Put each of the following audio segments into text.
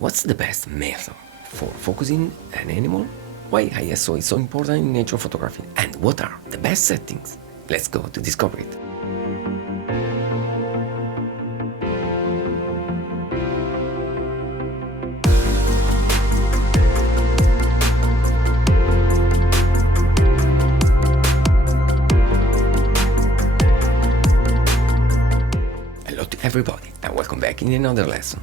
What's the best method for focusing an animal? Why ISO is so important in nature photography? And what are the best settings? Let's go to discover it. Hello to everybody and welcome back in another lesson.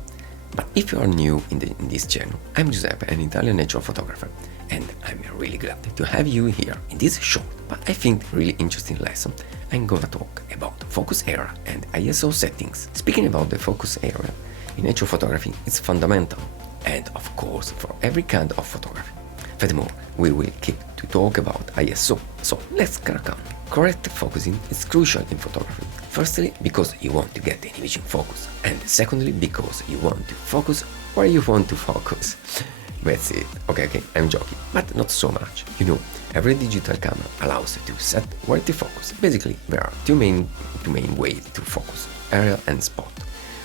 But if you are new in this channel, I'm Giuseppe, an Italian nature photographer, and I'm really glad to have you here in this short but I think really interesting lesson. I'm gonna talk about focus area and ISO settings. Speaking about the focus area, in nature photography it's fundamental and of course for every kind of photography. Furthermore, we will keep to talk about ISO, so let's crack on. Correct focusing is crucial in photography. Firstly, because you want to get any vision focus, and secondly, because you want to focus where you want to focus. That's it. Okay, I'm joking, but not so much. You know, every digital camera allows you to set where to focus. Basically, there are two main ways to focus: area and spot.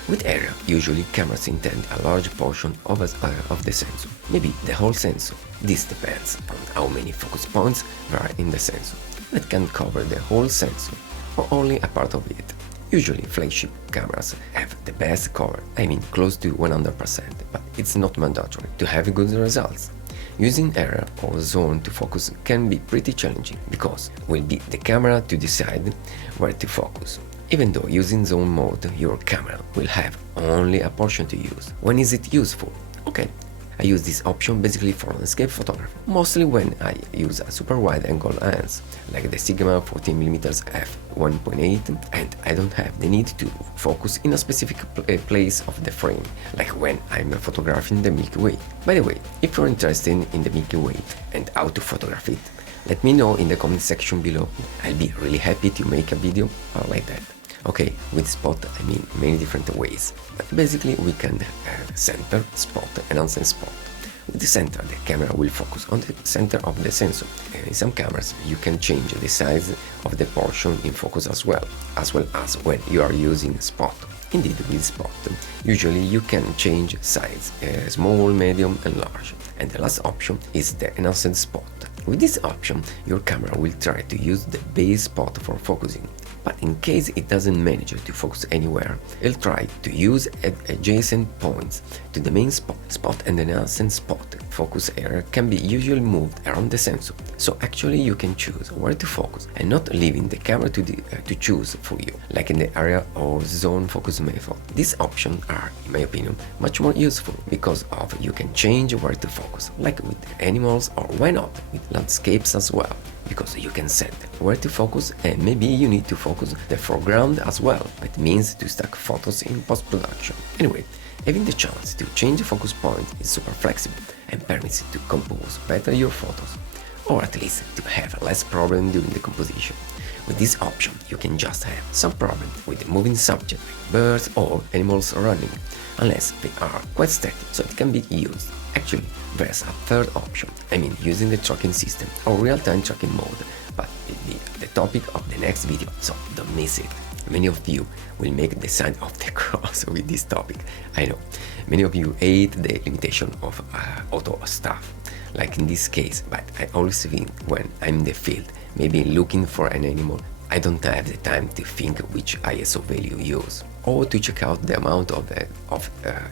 With area, usually cameras intend a large portion of the sensor, maybe the whole sensor. This depends on how many focus points there are in the sensor. That can cover the whole sensor or only a part of it. Usually flagship cameras have the best cover, I mean close to 100%, but it's not mandatory to have good results. Using area or zone to focus can be pretty challenging because it will be the camera to decide where to focus. Even though using zone mode, your camera will have only a portion to use. When is it useful? Okay, I use this option basically for landscape photography, mostly when I use a super wide angle lens, like the Sigma 14mm f1.8, and I don't have the need to focus in a specific place of the frame, like when I'm photographing the Milky Way. By the way, if you're interested in the Milky Way and how to photograph it, let me know in the comment section below. I'll be really happy to make a video like that. Okay, with spot I mean many different ways, but basically we can have center, spot and unsensed spot. With the center, the camera will focus on the center of the sensor, and in some cameras you can change the size of the portion in focus as well as when you are using spot. Indeed, with spot, usually you can change size, small, medium and large, and the last option is the enhanced spot. With this option, your camera will try to use the base spot for focusing, but in case it doesn't manage to focus anywhere, it'll try to use adjacent points to the main spot. Spot and enhanced spot focus area can be usually moved around the sensor, so actually you can choose where to focus and not leaving the camera to choose for you, like in the area or zone focus method. These options are, in my opinion, much more useful because you can change where to focus, like with animals or why not with landscapes as well, because you can set where to focus and maybe you need to focus the foreground as well. That means to stack photos in post-production. Anyway, having the chance to change the focus point is super flexible and permits you to compose better your photos, or at least to have less problem during the composition. With this option, you can just have some problem with the moving subject, like birds or animals running, unless they are quite static, so it can be used. Actually, there's a third option, I mean using the tracking system or real-time tracking mode, but it will be the topic of the next video, so don't miss it. Many of you will make the sign of the cross with this topic. I know, many of you hate the limitation of auto stuff, like in this case, but I always think when I'm in the field, maybe looking for an animal, I don't have the time to think which ISO value use, or to check out the amount of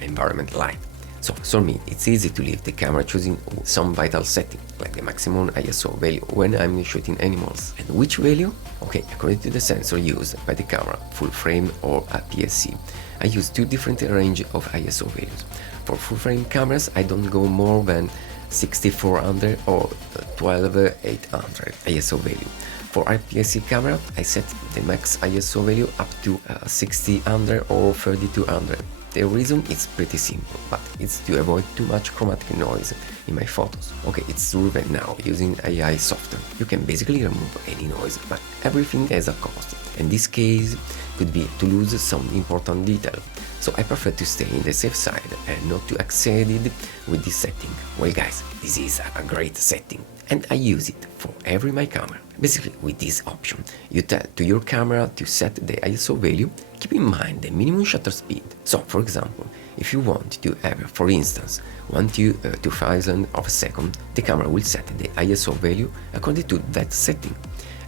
environment light. So for me, it's easy to leave the camera choosing some vital setting, like the maximum ISO value when I'm shooting animals. And which value? Okay, according to the sensor used by the camera, full frame or APS-C, I use two different range of ISO values. For full frame cameras, I don't go more than 6400 or 12800 ISO value. For APS-C camera, I set the max ISO value up to 6000 or 3200. The reason is pretty simple, but it's to avoid too much chromatic noise in my photos. Okay, it's driven now using AI software. You can basically remove any noise, but everything has a cost. In this case, could be to lose some important detail. So I prefer to stay in the safe side and not to exceed it with this setting. Well guys, this is a great setting and I use it for every my camera. Basically, with this option, you tell to your camera to set the ISO value. Keep in mind the minimum shutter speed. So, for example, if you want to have, for instance, 1/2000 of a second, the camera will set the ISO value according to that setting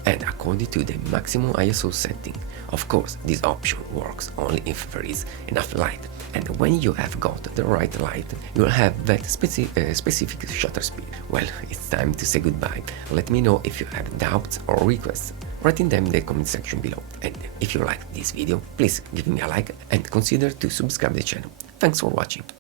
and according to the maximum ISO setting. Of course, this option works only if there is enough light, and when you have got the right light, you will have that specific shutter speed. Well, it's time to say goodbye. Let me know if you have doubts or requests. Write them in the comment section below. And if you liked this video, please give me a like and consider to subscribe the channel. Thanks for watching.